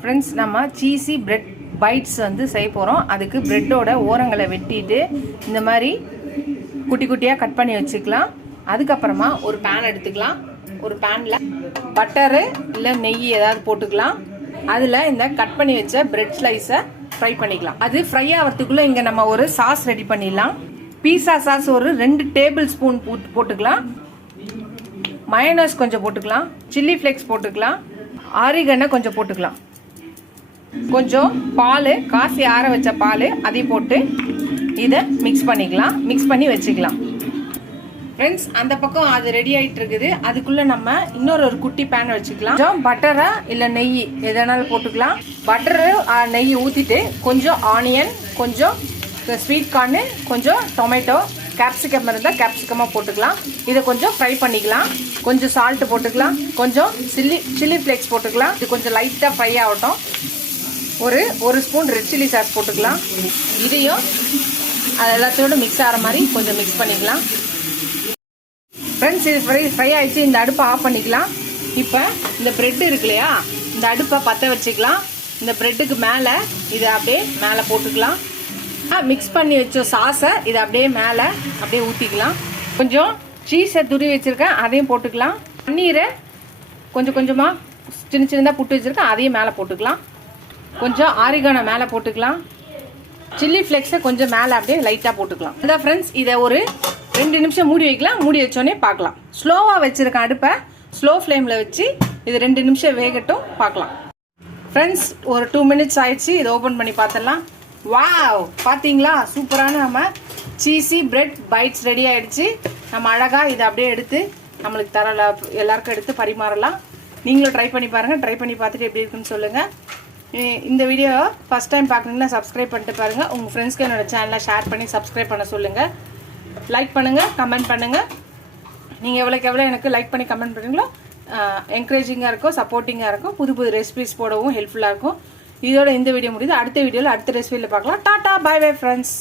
Friends, நம்ம cheesy bread bytes வந்து செய்ய போகிறோம். அதுக்கு பிரெட்டோட ஓரங்களை வெட்டிட்டு இந்த மாதிரி குட்டி குட்டியாக கட் பண்ணி வச்சுக்கலாம். அதுக்கப்புறமா ஒரு பேன் எடுத்துக்கலாம். ஒரு பேனில் பட்டரு இல்லை நெய் ஏதாவது போட்டுக்கலாம். அதில் இந்த கட் பண்ணி வச்ச பிரெட் ஸ்லைஸை ஃப்ரை பண்ணிக்கலாம். அது ஃப்ரை ஆகிறதுக்குள்ளே இங்கே நம்ம ஒரு சாஸ் ரெடி பண்ணிடலாம். பீஸா சாஸ் ஒரு 2 டேபிள் ஸ்பூன் போட்டுக்கலாம். மயோனைஸ் கொஞ்சம் போட்டுக்கலாம். சில்லி ஃப்ளேக்ஸ் போட்டுக்கலாம். ஆரிகனை கொஞ்சம் போட்டுக்கலாம். கொஞ்சம் பால், காஃபி ஆற வச்ச பால் அதையும் போட்டு இதை மிக்ஸ் பண்ணிக்கலாம். மிக்ஸ் பண்ணி வச்சுக்கலாம். ஃப்ரெண்ட்ஸ், அந்த பக்கம் அது ரெடி ஆகிட்டு இருக்குது. அதுக்குள்ளே நம்ம இன்னொரு குட்டி பேன் வச்சுக்கலாம். கொஞ்சம் பட்டரா இல்லை நெய் எதனாலும் போட்டுக்கலாம். பட்டரு நெய் ஊற்றிட்டு கொஞ்சம் ஆனியன், கொஞ்சம் ஸ்வீட் கார்னு, கொஞ்சம் டொமேட்டோ, கேப்சிகம் இருந்தால் கேப்சிகமாக போட்டுக்கலாம். இதை கொஞ்சம் ஃப்ரை பண்ணிக்கலாம். கொஞ்சம் சால்ட்டு போட்டுக்கலாம். கொஞ்சம் சில்லி ஃப்ளேக்ஸ் போட்டுக்கலாம். இது கொஞ்சம் லைட்டாக ஃப்ரை ஆகட்டும். ஒரு ஸ்பூன் ரெட் சில்லி சாஸ் போட்டுக்கலாம். இதையும் அது எல்லாத்தையோடு மிக்ஸ் ஆகிற மாதிரி கொஞ்சம் மிக்ஸ் பண்ணிக்கலாம். ஃப்ரெண்ட்ஸ், இது ஃப்ரை ஆகிடுச்சு. இந்த அடுப்பை ஆஃப் பண்ணிக்கலாம். இப்போ இந்த ப்ரெட் இருக்கு இல்லையா, இந்த அடுப்பை பற்ற வச்சுக்கலாம். இந்த ப்ரெட்டுக்கு மேலே இதை அப்படியே மேலே போட்டுக்கலாம். மிக்ஸ் பண்ணி வச்ச சாஸை இதை அப்படியே மேலே அப்படியே ஊற்றிக்கலாம். கொஞ்சம் சீஸை துருவி வச்சுருக்கேன், அதையும் போட்டுக்கலாம். பன்னீரை கொஞ்சம் கொஞ்சமாக சின்னதாக புட்டு வச்சுருக்கேன், அதையும் மேலே போட்டுக்கலாம். கொஞ்சம் ஆரிகானோ மேலே போட்டுக்கலாம். சில்லி ஃப்ளேக்ஸை கொஞ்சம் மேலே அப்படியே லைட்டாக போட்டுக்கலாம். அதான் ஃப்ரெண்ட்ஸ், இதை ஒரு 2 நிமிஷம் மூடி வைக்கலாம். மூடி வச்சோடனே பார்க்கலாம். ஸ்லோவாக வச்சுருக்கேன் அடுப்பை. ஸ்லோ ஃப்ளேமில் வச்சு இது 2 நிமிஷம் வேகட்டும், பார்க்கலாம். ஃப்ரெண்ட்ஸ், ஒரு 2 மினிட்ஸ் ஆயிடுச்சு. இதை ஓப்பன் பண்ணி பார்த்துடலாம். வாவ், பார்த்தீங்களா, சூப்பரான நம்ம சீஸி பிரெட் பைட்ஸ் ரெடி ஆகிடுச்சு. நம்ம அழகாக இதை அப்படியே எடுத்து நம்மளுக்கு எல்லாருக்கும் எடுத்து பரிமாறலாம். நீங்களும் ட்ரை பண்ணி பாருங்கள். ட்ரை பண்ணி பார்த்துட்டு எப்படி இருக்குன்னு சொல்லுங்கள். இந்த வீடியோ ஃபஸ்ட் டைம் பார்க்குறீங்கன்னா சப்ஸ்கிரைப் பண்ணிட்டு பாருங்கள். உங்கள் ஃப்ரெண்ட்ஸ்க்கு என்னோடய சேனலை ஷேர் பண்ணி சப்ஸ்கிரைப் பண்ண சொல்லுங்கள். லைக் பண்ணுங்கள், கமெண்ட் பண்ணுங்கள். நீங்கள் எவ்வளோக்கு எனக்கு லைக் பண்ணி கமெண்ட் பண்ணுறீங்களோ என்கரேஜிங்காக இருக்கும், சப்போர்ட்டிங்காக இருக்கும். புது ரெசிபிஸ் போடவும் ஹெல்ப்ஃபுல்லாக இருக்கும். இதோட இந்த வீடியோ முடியுது. அடுத்த வீடியோவில் அடுத்த ரெசிபியில் பார்க்கலாம். Tata, bye bye friends.